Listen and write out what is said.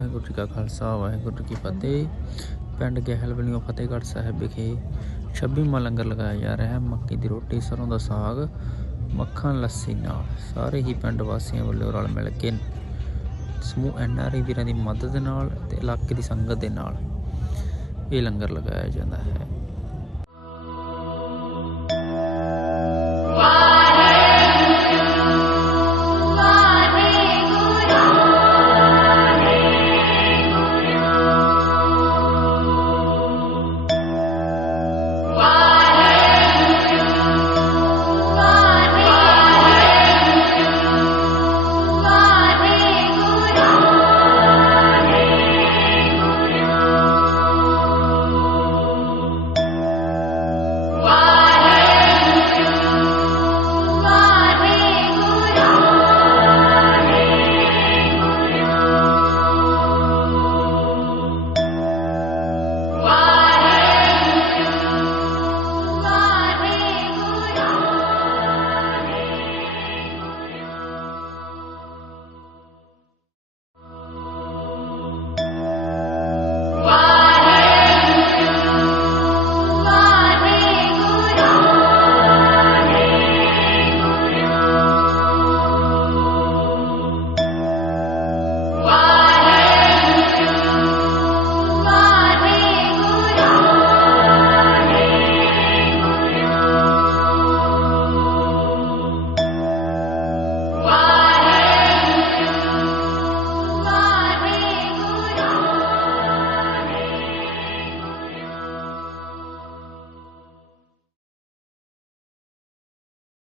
वाहिगुरू जी का खालसा वाहिगुरू जी की फतेह। पिंड गहलवलियों फतेहगढ़ साहिब विखे 26वां लंगर लगाया जा रहा है। मक्की दी रोटी सरों का साग मक्खन लस्सी नाल सारे ही पिंड वासियों वालों रल मिल के समूह NRI वीरां की मदद नाल ते इलाके की संगत के नाल ये लंगर लगाया जाता है।